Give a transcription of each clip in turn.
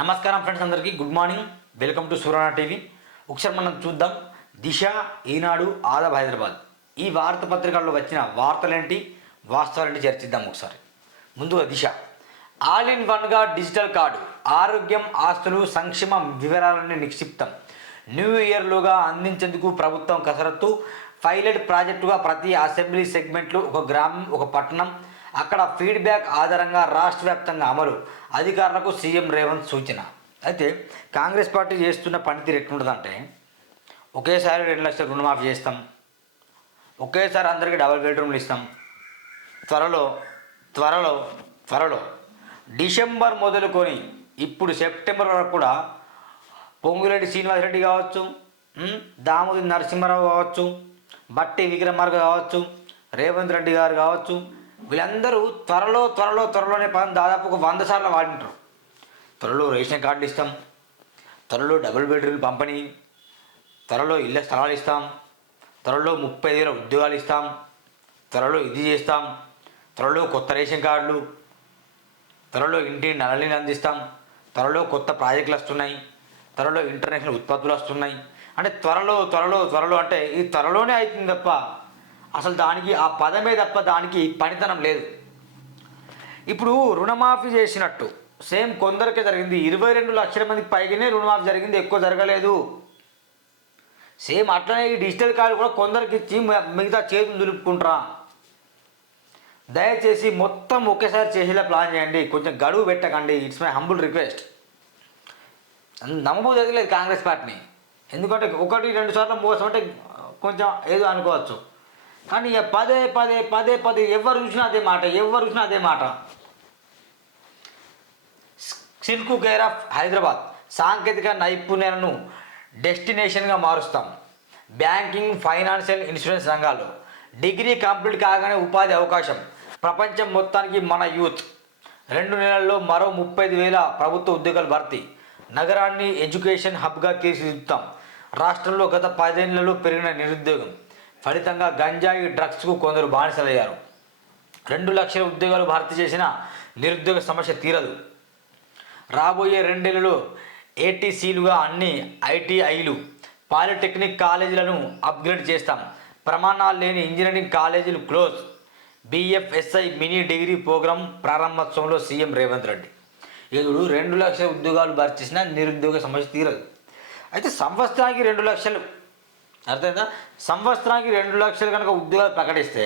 నమస్కారం ఫ్రెండ్స్, అందరికీ good morning. Welcome to Surana TV. ఒకసారి మనం చూద్దాం దిశ, ఈనాడు, ఆదాబ్ హైదరాబాద్ ఈ వార్తాపత్రికల్లో వచ్చిన వార్తలేంటి, వాస్తవాలేంటి చర్చిద్దాం ఒకసారి. ముందుగా దిశ ఆల్ ఇన్ వన్గా డిజిటల్ కార్డు, ఆరోగ్యం, ఆస్తులు, సంక్షేమ వివరాలన్నీ నిక్షిప్తం. న్యూ ఇయర్లోగా అందించేందుకు ప్రభుత్వం కసరత్తు. పైలట్ ప్రాజెక్టుగా ప్రతి అసెంబ్లీ సెగ్మెంట్లో ఒక గ్రామం, ఒక పట్టణం, అక్కడ ఫీడ్బ్యాక్ ఆధారంగా రాష్ట్ర వ్యాప్తంగా అమలు. అధికారులకు సీఎం రేవంత్ సూచన. అయితే కాంగ్రెస్ పార్టీ చేస్తున్న పనితీరు ఎట్లుంటుందంటే, ఒకేసారి 2 లక్షల రుణమాఫీ చేస్తాం, ఒకేసారి అందరికీ డబుల్ బెడ్రూమ్లు ఇస్తాం, త్వరలో త్వరలో త్వరలో డిసెంబర్ మొదలుకొని ఇప్పుడు సెప్టెంబర్ వరకు కూడా పొంగులేటి శ్రీనివాసరెడ్డి కావచ్చు, దామోదరి నరసింహారావు కావచ్చు, బట్టి విక్రమార్క కావచ్చు, రేవంత్ రెడ్డి గారు కావచ్చు, వీళ్ళందరూ త్వరలోనే పదం దాదాపు ఒక 100 సార్లు వాడింటారు. త్వరలో రేషన్ కార్డులు ఇస్తాం, త్వరలో డబుల్ బెడ్రూమ్ పంపిణీ, త్వరలో ఇళ్ళ స్థలాలు ఇస్తాం, త్వరలో 30,000 ఉద్యోగాలు ఇస్తాం, త్వరలో ఇది చేస్తాం, త్వరలో కొత్త రేషన్ కార్డులు, త్వరలో ఇంటిని నల్లని అందిస్తాం, త్వరలో కొత్త ప్రాజెక్టులు వస్తున్నాయి, త్వరలో ఇంటర్నేషనల్ ఉత్పత్తులు వస్తున్నాయి. అంటే త్వరలో అంటే ఈ త్వరలోనే అవుతుంది తప్ప అసలు దానికి ఆ పదమే తప్ప దానికి పనితనం లేదు. ఇప్పుడు రుణమాఫీ చేసినట్టు సేమ్ కొందరికే జరిగింది. 22 లక్షల మందికి పైగానే రుణమాఫీ జరిగింది, ఎక్కువ జరగలేదు. సేమ్ అట్లనే ఈ డిజిటల్ కార్డు కూడా కొందరికి ఇచ్చి మిగతా చేతులు దులుపుకుంటారా. దయచేసి మొత్తం ఒకేసారి చేసేలా ప్లాన్ చేయండి, కొంచెం గడువు పెట్టకండి. It's my humble request. నమ్మబోదు లేదు కాంగ్రెస్ పార్టీని, ఎందుకంటే 1-2 సార్లు మోసం అంటే కొంచెం ఏదో అనుకోవచ్చు, కానీ ఇక పదే ఎవరు చూసినా అదే మాట. సిల్కు కేర్ ఆఫ్ హైదరాబాద్ సాంకేతిక నైపుణ్యాలను డెస్టినేషన్గా మారుస్తాం. బ్యాంకింగ్, ఫైనాన్షియల్, ఇన్సూరెన్స్ రంగాల్లో డిగ్రీ కంప్లీట్ కాగానే ఉపాధి అవకాశం. ప్రపంచం మొత్తానికి మన యూత్. 2 నెలల్లో మరో 35,000 ప్రభుత్వ ఉద్యోగాలు భర్తీ. నగరాన్ని ఎడ్యుకేషన్ హబ్గా తీర్చిదిద్దుతాం. రాష్ట్రంలో గత 10 ఏళ్లలో పెరిగిన నిరుద్యోగం ఫలితంగా గంజాయి, డ్రగ్స్కు కొందరు బానిసలయ్యారు. 2 లక్షల ఉద్యోగాలు భర్తీ చేసిన నిరుద్యోగ సమస్య తీరదు. రాబోయే 2 ఏళ్లలో ఏటీసీలుగా అన్ని ఐటీఐలు, పాలిటెక్నిక్ కాలేజీలను అప్గ్రేడ్ చేస్తాం. ప్రమాణాలు లేని ఇంజనీరింగ్ కాలేజీలు close. BFSI mini degree program ప్రారంభోత్సవంలో సీఎం రేవంత్ రెడ్డి. ఇప్పుడు 2 లక్షల ఉద్యోగాలు భర్తీ చేసిన నిరుద్యోగ సమస్య తీరదు. అయితే సంవత్సరానికి 2 లక్షలు, అర్థమైందా? సంవత్సరానికి 2 లక్షలు కనుక ఉద్యోగాలు ప్రకటిస్తే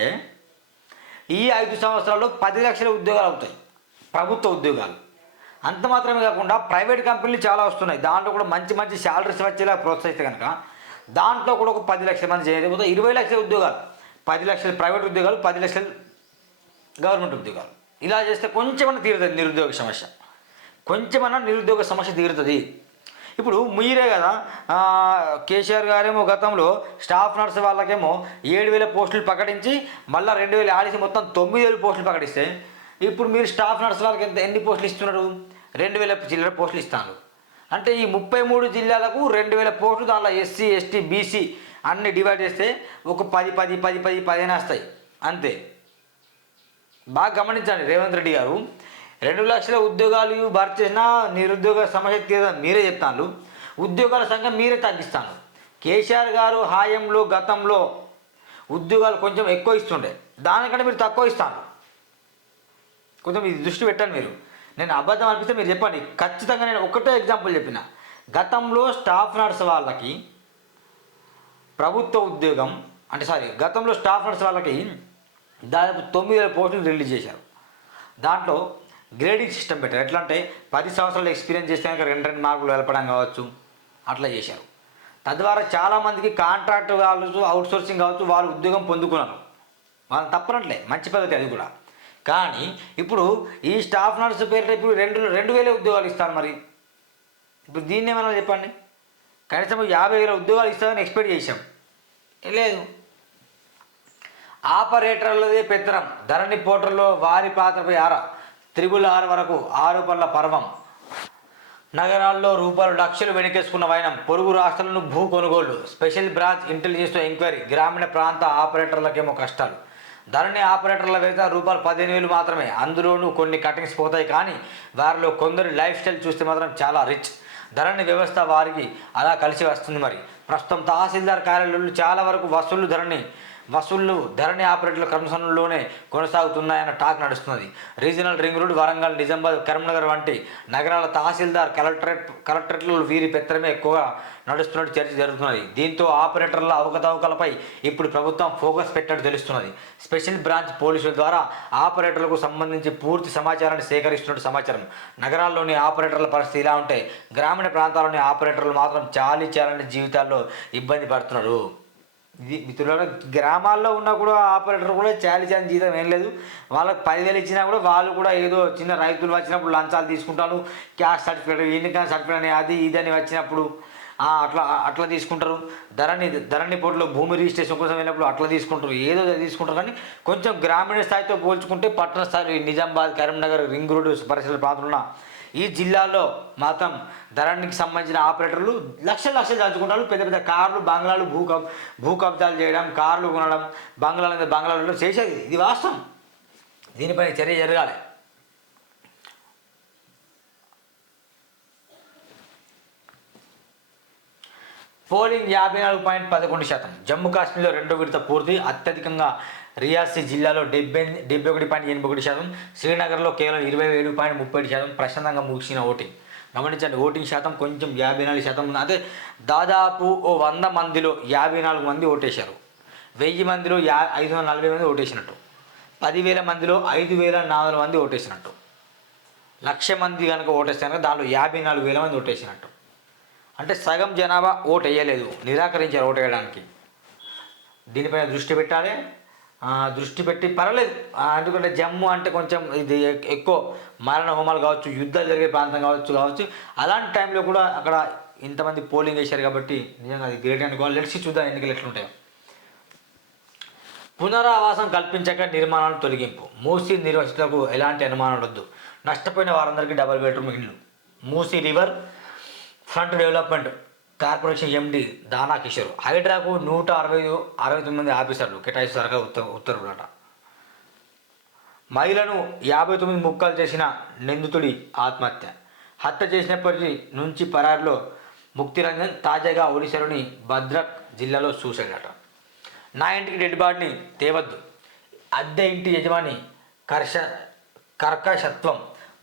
ఈ 5 సంవత్సరాల్లో 10 లక్షల ఉద్యోగాలు అవుతాయి, ప్రభుత్వ ఉద్యోగాలు. అంత మాత్రమే కాకుండా ప్రైవేట్ కంపెనీలు చాలా వస్తున్నాయి, దాంట్లో కూడా మంచి శాలరీస్ వచ్చేలా ప్రోత్సహిస్తే కనుక దాంట్లో కూడా ఒక 10 లక్షల మంది చేయకపోతే 20 లక్షల ఉద్యోగాలు, 10 లక్షల ప్రైవేట్ ఉద్యోగాలు, 10 లక్షల గవర్నమెంట్ ఉద్యోగాలు. ఇలా చేస్తే కొంచెమన్నా తీరుతుంది నిరుద్యోగ సమస్య, కొంచెమన్నా నిరుద్యోగ సమస్య తీరుతుంది. ఇప్పుడు మీరే కదా, కేసీఆర్ గారేమో గతంలో స్టాఫ్ నర్స్ వాళ్ళకేమో 7,000 పోస్టులు ప్రకటించి మళ్ళీ 2,000 ఆడిసి మొత్తం 9,000 పోస్టులు ప్రకటిస్తే ఇప్పుడు మీరు స్టాఫ్ నర్స్ వాళ్ళకి ఎన్ని పోస్టులు ఇస్తున్నారు? 2,000 చిల్లర పోస్టులు ఇస్తాను. అంటే ఈ 33 జిల్లాలకు 2,000 పోస్టులు, దాంట్లో ఎస్సీ, ఎస్టీ, బీసీ అన్ని డివైడ్ చేస్తే ఒక 10 వస్తాయి అంతే. బాగా గమనించండి, రేవంత్ రెడ్డి గారు 2 లక్షల ఉద్యోగాలు భర్తీ చేసిన నిరుద్యోగ సమస్య తీరదని మీరే చెప్తాను, ఉద్యోగాల సంఖ్య మీరే తగ్గిస్తాను. కేసీఆర్ గారు హాయంలో గతంలో ఉద్యోగాలు కొంచెం ఎక్కువ ఇస్తుండే, దానికంటే మీరు తక్కువ ఇస్తాను. కొంచెం ఇది దృష్టి పెట్టండి మీరు. నేను అబద్ధం అనిపిస్తే మీరు చెప్పండి, ఖచ్చితంగా నేను ఒకటే ఎగ్జాంపుల్ చెప్పిన. గతంలో స్టాఫ్ నర్స్ వాళ్ళకి ప్రభుత్వ ఉద్యోగం గతంలో స్టాఫ్ నర్స్ వాళ్ళకి దాదాపు 9,000 పోస్టులు రిలీజ్ చేశారు. దాంట్లో గ్రేడింగ్ సిస్టమ్ పెట్టారు. ఎట్లా అంటే 10 సంవత్సరాలు ఎక్స్పీరియన్స్ చేస్తే కనుక 2 మార్కులు వెలపడం కావచ్చు, అట్లా చేశారు. తద్వారా చాలామందికి కాంట్రాక్ట్ కావచ్చు, అవుట్సోర్సింగ్ కావచ్చు, వాళ్ళు ఉద్యోగం పొందుకున్నారు. వాళ్ళని తప్పనట్లే, మంచి పద్ధతి అది కూడా. కానీ ఇప్పుడు ఈ స్టాఫ్ నర్స్ పేరు ఇప్పుడు 2,000 ఉద్యోగాలు ఇస్తారు. మరి ఇప్పుడు దీన్ని ఏమన్నా చెప్పండి, కనీసం 50,000 ఉద్యోగాలు ఇస్తారని ఎక్స్పెక్ట్ చేశాం, లేదు. ఆపరేటర్లదే పెత్తనం, ధరణి పోర్టల్లో వారి పాత్రపై ఆరా. 666 వరకు ఆరోపణల పర్వం. నగరాల్లో రూపాయలు లక్షలు వెనకేసుకున్న వైనం. పొరుగు రాష్ట్రాలను భూ కొనుగోళ్లు. Special branch intelligence enquiry. గ్రామీణ ప్రాంత ఆపరేటర్లకేమో కష్టాలు. ధరణి ఆపరేటర్ల వేతన రూపాయలు 15,000 మాత్రమే. అందులోనూ కొన్ని కటింగ్స్ పోతాయి, కానీ వారిలో కొందరి లైఫ్ స్టైల్ చూస్తే మాత్రం చాలా రిచ్. ధరణి వ్యవస్థ వారికి అలా కలిసి వస్తుంది. మరి ప్రస్తుతం తహసీల్దార్ కార్యాలయాలు చాలా వరకు వసూళ్లు ధరణి ఆపరేటర్ల కమిషన్లోనే కొనసాగుతున్నాయన్న టాక్ నడుస్తున్నది. Regional ring road, Warangal, Nizamabad, Karimnagar వంటి నగరాల తహసీల్దార్ కలెక్టరేట్లు వీరి పెత్తనమే ఎక్కువగా నడుస్తున్నట్టు చర్చ జరుగుతున్నది. దీంతో ఆపరేటర్ల అవకతవకలపై ఇప్పుడు ప్రభుత్వం ఫోకస్ పెట్టినట్టు తెలుస్తున్నది. స్పెషల్ బ్రాంచ్ పోలీసుల ద్వారా ఆపరేటర్లకు సంబంధించి పూర్తి సమాచారాన్ని సేకరిస్తున్నట్టు సమాచారం. నగరాల్లోని ఆపరేటర్ల పరిస్థితి ఇలా ఉంటే, గ్రామీణ ప్రాంతాల్లోని ఆపరేటర్లు మాత్రం చాలీ జీవితాల్లో ఇబ్బంది పడుతున్నారు. ఇది మిత్రులారా, గ్రామాల్లో ఉన్న కూడా ఆపరేటర్ కూడా చాలీ జీతం ఏం లేదు. వాళ్ళకి 10,000 ఇచ్చినా కూడా వాళ్ళు కూడా ఏదో చిన్న రైతులు వచ్చినప్పుడు లంచాలు తీసుకుంటాను, క్యాస్ట్ సర్టిఫికేట్, ఇన్కమ్ సర్టిఫికేట్ అని అది ఇదని వచ్చినప్పుడు అట్లా తీసుకుంటారు. ధరణి పోర్టులో భూమి రిజిస్ట్రేషన్ కోసం వెళ్ళినప్పుడు అట్లా తీసుకుంటారు, ఏదో తీసుకుంటారు. కానీ కొంచెం గ్రామీణ స్థాయితో పోల్చుకుంటే పట్టణ స్థాయి నిజామాబాద్, కరీంనగర్, రింగ్ రోడ్డు పరిసర ప్రాంతంలో ఈ జిల్లాలో మాత్రం ధరణికి సంబంధించిన ఆపరేటర్లు లక్షలు దాచుకుంటారు. పెద్ద పెద్ద కార్లు, బంగ్లాలు, భూ కబ్జాలు చేయడం, కార్లు కొనడం, బంగ్లాలలో చేసేది ఇది వాస్తవం. దీనిపై చర్య జరగాలి. పోలింగ్ 54.11%. జమ్మూ కాశ్మీర్లో రెండో విడత పూర్తి. అత్యధికంగా రియాసీ జిల్లాలో 71.81%, శ్రీనగర్లో కేవలం 27.37% ప్రశాంతంగా ముగిసిన ఓటింగ్. గమనించండి, ఓటింగ్ శాతం కొంచెం 54% ఉంది. అదే దాదాపు 100 మందిలో 54 మంది ఓటేశారు. 1000 మందిలో 540 మంది ఓటేసినట్టు, 10,000 మందిలో 5,400 మంది ఓటేసినట్టు, 1,00,000 మంది కనుక ఓటేస్తే కనుక దాంట్లో 54,000 మంది ఓటేసినట్టు. అంటే సగం జనాభా ఓటు వేయలేదు, నిరాకరించారు ఓటు వేయడానికి. దీనిపైన దృష్టి పెట్టి పర్వాలేదు. ఎందుకంటే జమ్మూ అంటే కొంచెం ఇది ఎక్కువ మారణ హోమాలు కావచ్చు, యుద్ధాలు జరిగే ప్రాంతం కావచ్చు. అలాంటి టైంలో కూడా అక్కడ ఇంతమంది పోలింగ్ వేశారు కాబట్టి నిజంగా అది గ్రేట్ అనుకోవాలి. లెట్స్ చూద్దాం ఎన్నికలు ఎట్లుంటాయో. పునరావాసం కల్పించక నిర్మాణాలు తొలగింపు. మూసీ నిర్వసితులకు ఎలాంటి అనుమానం వద్దు. నష్టపోయిన వారందరికీ డబుల్ బెడ్రూమ్ ఇళ్ళు. Musi river front development corporation MD దానా కిషోర్. హైడ్రాకు 169 మంది ఆఫీసర్లు కేటాయిస్తారగా ఉత్తర్వులట. మహిళను 59 ముక్కలు చేసిన నిందితుడి ఆత్మహత్య. హత్య చేసినప్పటి నుంచి పరారిలో ముక్తిరంజన్. తాజాగా ఒడిశాలోని భద్రక్ జిల్లాలో సూసైడ్ అట. నా ఇంటికి డెడ్ బాడీని తేవద్దు. అద్దె ఇంటి యజమాని కర్కశత్వం.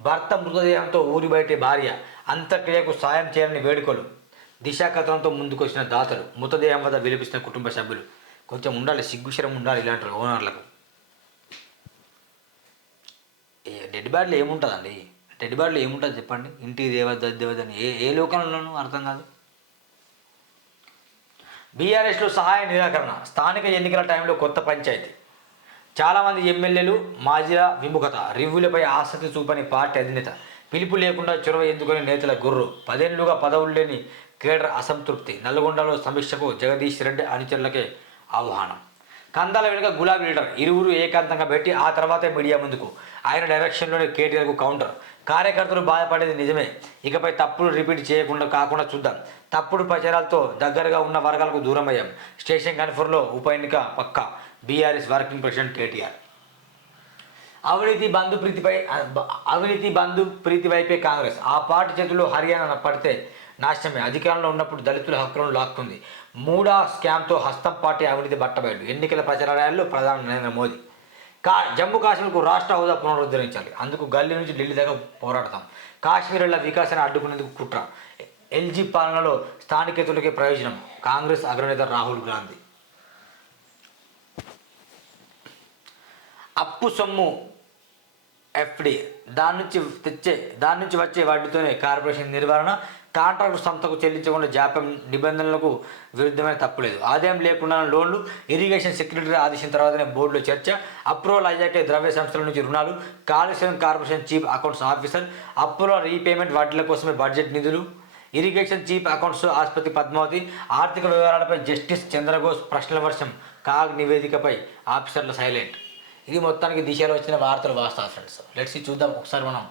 భర్త మృతదేహంతో ఊరి బయటే భార్య. అంత్యక్రియకు సాయం చేయాలని వేడుకలు. దిశా కథనంతో ముందుకొచ్చిన దాతలు. మృతదేహం వద్ద విలిపిస్తున్న కుటుంబ సభ్యులు. కొంచెం ఉండాలి, సిగ్గుశరం ఉండాలి ఇలాంటి ఓనర్లకు. డెడ్ బాడీలో ఏముంటుందండి? డెడ్ బాడీలో ఏముంటుంది చెప్పండి? ఇంటికి దేవద్దని ఏ లోకంలోనూ అర్థం కాదు. బీఆర్ఎస్లో సహాయ నిరాకరణ. స్థానిక ఎన్నికల టైంలో కొత్త పంచాయతీ. చాలామంది ఎమ్మెల్యేలు మాజీల విముఖత. రివ్యూలపై ఆసక్తి చూపని పార్టీ అధినేత. పిలుపు లేకుండా చొరవ ఎందుకుని నేతల గుర్రు. 10 ఏళ్లుగా పదవులు లేని కేడర్ అసంతృప్తి. నల్గొండలో సమీక్షకు జగదీష్ రెడ్డి అనుచరులకే ఆహ్వానం. కందాల వెనుక గులాబీ లీడర్. ఇరువురు ఏకాంతంగా పెట్టి ఆ తర్వాతే మీడియా ముందుకు. ఆయన డైరెక్షన్లోనే కేటీఆర్కు కౌంటర్. కార్యకర్తలు బాధపడేది నిజమే. ఇకపై తప్పులు రిపీట్ కాకుండా చూద్దాం. తప్పుడు ప్రచారాలతో దగ్గరగా ఉన్న వర్గాలకు దూరమయ్యాం. స్టేషన్ కన్ఫర్లో ఉప ఎన్నిక పక్కా. BRS working president KTR. అవినీతి బంధు ప్రీతి వైపే కాంగ్రెస్. ఆ పార్టీ చేతుల్లో హర్యానా పడితే నాశనమే. అధికారంలో ఉన్నప్పుడు దళితుల హక్కులను లాక్కుంది. మూడా స్కామ్తో హస్తం పార్టీ అవినీతి బట్టబయలు. ఎన్నికల ప్రచారాల్లో ప్రధాని నరేంద్ర మోదీ. జమ్మూ కాశ్మీర్కు రాష్ట్ర హోదా పునరుద్ధరించాలి. అందుకు గల్లీ నుంచి ఢిల్లీ దాకా పోరాడతాం. కాశ్మీర్ల వికాసాన్ని అడ్డుకునేందుకు కుట్ర. ఎల్జీ పాలనలో స్థానికేతరులకే ప్రయోజనం. కాంగ్రెస్ అగ్రనేత రాహుల్ గాంధీ. అప్పు సొమ్ము ఎఫ్డి. దాని నుంచి వచ్చే వడ్డీతోనే కార్పొరేషన్ నిర్వహణ. కాంట్రాక్టు సంస్థకు చెల్లించకుండా జాప్యం. నిబంధనలకు విరుద్ధమైన తప్పులేదు. ఆదాయం లేకుండా లోన్లు. ఇరిగేషన్ సెక్రటరీ ఆదేశించిన తర్వాతనే బోర్డులో చర్చ. అప్రూవల్ అయ్యాకే ద్రవ్య సంస్థల నుంచి రుణాలు. Kaleshwaram corporation chief accounts officer. Approval repayment వడ్డీల కోసమే బడ్జెట్ నిధులు. ఇరిగేషన్ చీఫ్ అకౌంట్స్ ఆసుపత్రి పద్మావతి. ఆర్థిక వ్యవహారాలపై జస్టిస్ చంద్రఘోష్ ప్రశ్నల వర్షం. కాగ్ నివేదికపై ఆఫీసర్ల సైలెంట్. ఇది మొత్తానికి దిశలో వచ్చిన వార్తలు వాస్తవ ఫ్రెండ్స్. లెట్స్ చూద్దాం ఒకసారి మనం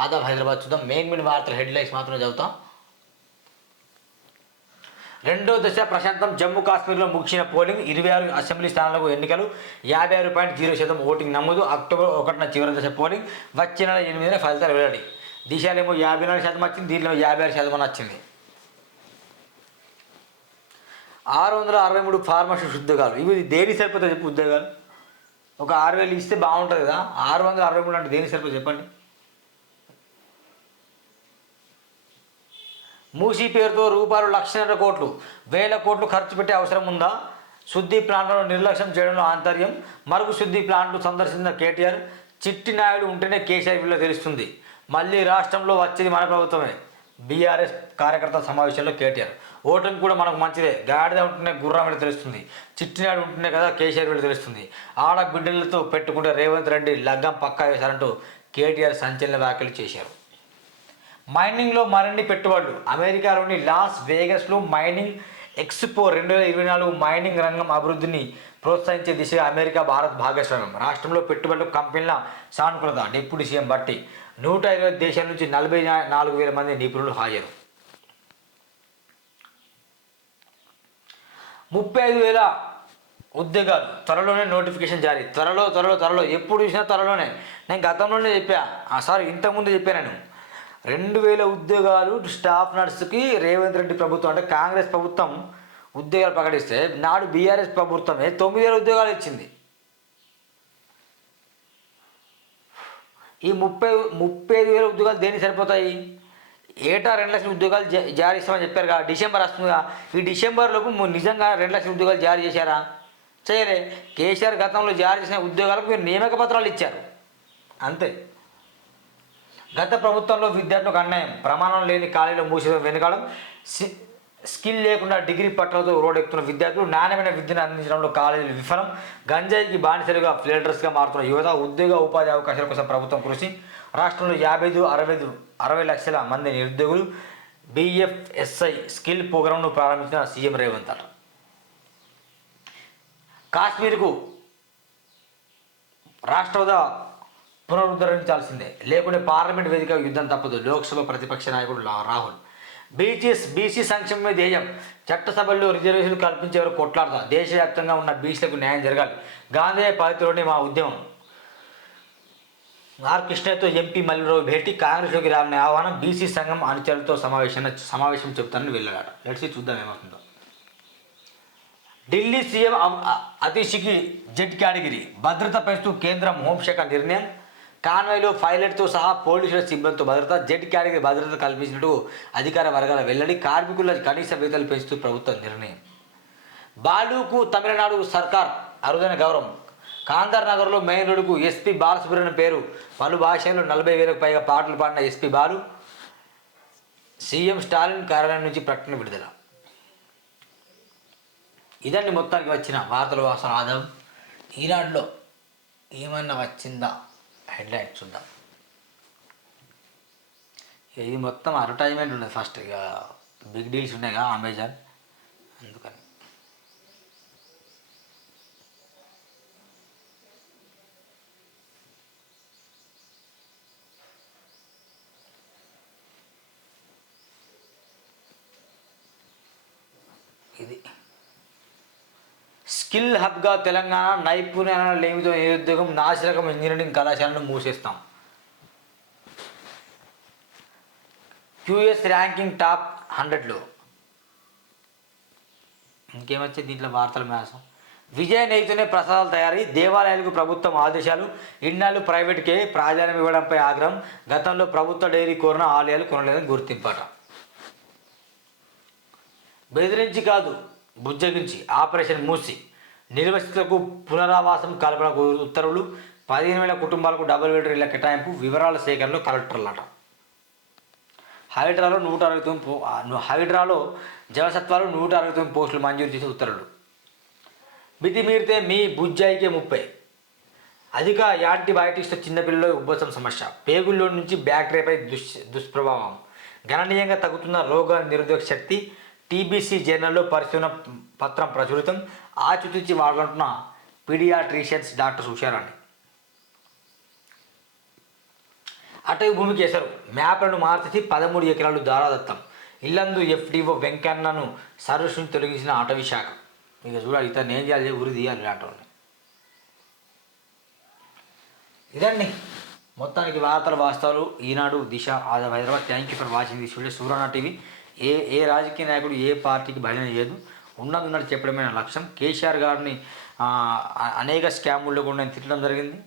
ఆదాబ్ హైదరాబాద్ చూద్దాం. మెయిన్ వార్తలు హెడ్లైన్స్ మాత్రమే చదువుతాం. రెండో దశ ప్రశాంతం. జమ్మూ కాశ్మీర్లో ముగిసిన పోలింగ్. 26 అసెంబ్లీ స్థానాలకు ఎన్నికలు. 56.0% ఓటింగ్ నమోదు. అక్టోబర్ 1న చివరి దశ పోలింగ్. వచ్చే నెల 8న ఫలితాలు వెల్లడి. దిశలేమో 54% వచ్చింది, దీంట్లో 56% వచ్చింది. 663 ఫార్మసిస్ట్ ఉద్యోగాలు. ఇవి దేనికి సరిపోతాయి చెప్పి ఉద్యోగాలు? ఒక 6000 ఇస్తే బాగుంటుంది కదా. 663 అంటే దేనికి సరిపోతుంది చెప్పండి. మూసీ పేరుతో రూపాయలు 1,00,000 కోట్లు, 1,000 కోట్లు ఖర్చు పెట్టే అవసరం ఉందా? శుద్ధి ప్లాంట్లను నిర్లక్ష్యం చేయడంలో ఆంతర్యం. మరుగు శుద్ధి ప్లాంట్లు సందర్శించిన కేటీఆర్. చిట్టి నాయుడు ఉంటేనే కేసీఆర్ వీళ్ళలో తెలుస్తుంది. మళ్ళీ రాష్ట్రంలో వచ్చేది మన ప్రభుత్వమే. బీఆర్ఎస్ కార్యకర్తల సమావేశంలో కేటీఆర్. ఓటమి కూడా మనకు మంచిదే. గాడిద ఉంటేనే గుర్రం వీళ్ళు తెలుస్తుంది. చిట్టినాడు ఉంటేనే కదా కేసీఆర్ వీళ్ళు తెలుస్తుంది. ఆడబిడ్డలతో పెట్టుకుంటే రేవంత్ రెడ్డి లగ్గం పక్కా వేశారంటూ కేటీఆర్ సంచలన వ్యాఖ్యలు చేశారు. మైనింగ్లో మరిన్ని పెట్టుబడులు. అమెరికాలోని లాస్ వేగస్లో మైనింగ్ ఎక్స్పో 2024 మైనింగ్ రంగం అభివృద్ధిని ప్రోత్సహించే దిశగా అమెరికా భారత్ భాగస్వామ్యం. రాష్ట్రంలో పెట్టుబడులు కంపెనీల సానుకూలత. Deputy CM Bhatti. 120 దేశాల నుంచి 44,000 మంది నిపుణులు హాజరు. 35,000 ఉద్యోగాలు త్వరలోనే నోటిఫికేషన్ జారీ. త్వరలో ఎప్పుడు చూసినా త్వరలోనే. నేను గతంలోనే ఇంతకుముందు చెప్పాను నేను. 2,000 ఉద్యోగాలు స్టాఫ్ నర్సుకి రేవంత్ రెడ్డి ప్రభుత్వం అంటే కాంగ్రెస్ ప్రభుత్వం ఉద్యోగాలు ప్రకటిస్తే నాడు బీఆర్ఎస్ ప్రభుత్వమే 9,000 ఉద్యోగాలు ఇచ్చింది. ఈ 35,000 ఉద్యోగాలు దేనికి సరిపోతాయి? ఏటా 2,00,000 ఉద్యోగాలు జారీ ఇస్తామని చెప్పారు కదా. డిసెంబర్ వస్తుందిగా. ఈ డిసెంబర్లోపు నిజంగా 2,00,000 ఉద్యోగాలు జారీ చేశారా? చేయలే. కేసీఆర్ గతంలో జారీ చేసిన ఉద్యోగాలకు మీరు నియామక పత్రాలు ఇచ్చారు అంతే. గత ప్రభుత్వంలో విద్యార్థులకు అన్యాయం. ప్రమాణం లేని ఖాళీలో మూసేయడం వెనుకాడం. స్కిల్ లేకుండా డిగ్రీ పట్టాలతో రోడ్డెక్కుతున్న విద్యార్థులు. నాణ్యమైన విద్యను అందించడంలో కాలేజీలు విఫలం. గంజాయికి బానిసలుగా ఫ్లేటర్స్గా మారుతున్న యువత. ఉద్యోగ ఉపాధి అవకాశాల కోసం ప్రభుత్వం కృషి. రాష్ట్రంలో 60 లక్షల మంది నిరుద్యోగులు. BFSI స్కిల్ ప్రోగ్రాంను ప్రారంభించిన సీఎం రేవంత్. కాశ్మీర్కు రాష్ట్ర పునరుద్ధరించాల్సిందే, లేకుంటే పార్లమెంట్ వేదిక యుద్ధం తప్పదు. లోక్సభ ప్రతిపక్ష నాయకుడు రాహుల్. బీసీ సంక్షేమమే ధ్యేయం. చట్టసభల్లో రిజర్వేషన్లు కల్పించే వరకు కొట్లాడతా. దేశవ్యాప్తంగా ఉన్న బీసీలకు న్యాయం జరగాలి. గాంధీ పద్ధతిలోనే మా ఉద్యమం. ఆర్ కృష్ణతో ఎంపీ మల్లిరావు భేటీ. కాంగ్రెస్లోకి రావాలని ఆహ్వానం. బీసీ సంఘం అనుచరులతో సమావేశం చెప్తానని వెళ్ళాడు. లెట్స్ చూద్దాం ఏమవుతుందో. ఢిల్లీ సీఎం అతీషికి జెడ్ కేటగిరీ భద్రత పెంచుతూ కేంద్రం హోంశాఖ నిర్ణయం. కాన్వాయ్లో పైలట్తో సహా పోలీసుల సిబ్బందితో భద్రత. జెడ్ కేటగిరీ భద్రత కల్పించినట్టు అధికార వర్గాల వెల్లడి. కార్మికుల కనీస వేతనాలు పెంచుతూ ప్రభుత్వం నిర్ణయం. బాలుకు తమిళనాడు సర్కార్ అరుదైన గౌరవం. కాందర్ నగర్లో మెయిన్ రోడ్డుకు ఎస్పీ బాలసుబ్రహ్మణ్యం పేరు. పలు భాషల్లో 40,000కు పైగా పాటలు పాడిన ఎస్పీ బాలు. సీఎం స్టాలిన్ కార్యాలయం నుంచి ప్రకటన విడుదల. ఇదండి మొత్తానికి వచ్చిన వార్తల వాసన ఆదాం. ఈనాడులో ఏమన్నా వచ్చిందా హెడ్లైన్ చూద్దాం. ఇది మొత్తం అడ్వర్టైజ్మెంట్ ఉన్నది. ఫస్ట్ ఇక బిగ్ డీల్స్ ఉన్నాయి కదా అమెజాన్, అందుకని. ఇది స్కిల్ హబ్గా తెలంగాణ. నైపుణ్యాలను లేమితో నిరుద్యోగం. నాసిరకం ఇంజనీరింగ్ కళాశాలను మూసేస్తాం. QS ర్యాంకింగ్ టాప్ 100లో. ఇంకేమొచ్చింది దీంట్లో వార్తల మ్యాసం. విజయ నెయ్యితోనే ప్రసాదాలు తయారీ. దేవాలయాలకు ప్రభుత్వం ఆదేశాలు. ఇన్నాళ్ళు ప్రైవేట్కే ప్రాధాన్యం ఇవ్వడంపై ఆగ్రహం. గతంలో ప్రభుత్వ డైరీ కోరిన ఆలయాలు కొనలేదని గుర్తింపట. బెదిరించి కాదు బుజ్జగించి ఆపరేషన్ మూసి. నిర్వసితులకు పునరావాసం కల్పనకు ఉత్తర్వులు. 15,000 కుటుంబాలకు డబుల్ బెడ్రూమ్ ఇళ్ల కేటాయింపు. వివరాల సేకరణలో కలెక్టర్లట. హైడ్రాలో జవసత్వాలు 169 పోస్టులు మంజూరు చేసి ఉత్తర్వులు. మితిమీరితే మీ బుజ్జాయికే 30. అధిక యాంటీబయాటిక్స్తో చిన్నపిల్లల్లో ఉబ్బసం సమస్య. పేగుల్లో నుంచి బ్యాక్టీరియాపై దుష్ప్రభావం. గణనీయంగా తగ్గుతున్న రోగ నిరోధక శక్తి. TBC జర్నల్లో పరిశోధన పత్రం ప్రచురితం. ఆచితూచి వాడుకుంటున్న పీడియాట్రిషియన్స్ డాక్టర్స్ హుషారండి. అటవీ భూమికి ఎసరు. మ్యాప్లను మార్చి 13 ఎకరాలు దారాదత్తం. ఇల్లందు ఎఫ్డిఓ వెంకన్నను సర్వీస్ నుంచి తొలగించిన అటవీ శాఖ. ఇక చూడాలి ఇతను ఏం చేయాలి, ఉరి తీయాలి ఇలాంటి వాళ్ళని. ఇదండి మొత్తానికి వార్తలు వాస్తవాలు Eenadu Disha Aadab Hyderabad. Thank you for watching this video. Suvarna TV ఏ రాజకీయ నాయకుడు ఏ పార్టీకి భజన చేయదు, ఉన్నది చెప్పడమే నా లక్ష్యం. కేసీఆర్ గారిని అనేక స్కాముల్లో కూడా నేను తిట్టడం జరిగింది.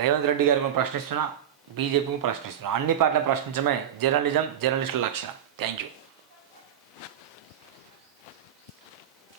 రేవంత్ రెడ్డి గారిని ప్రశ్నిస్తున్నా, బీజేపీకి ప్రశ్నిస్తున్నా, అన్ని పార్టీలను ప్రశ్నించడమే జర్నలిజం, జర్నలిస్టుల లక్షణం. Thank you.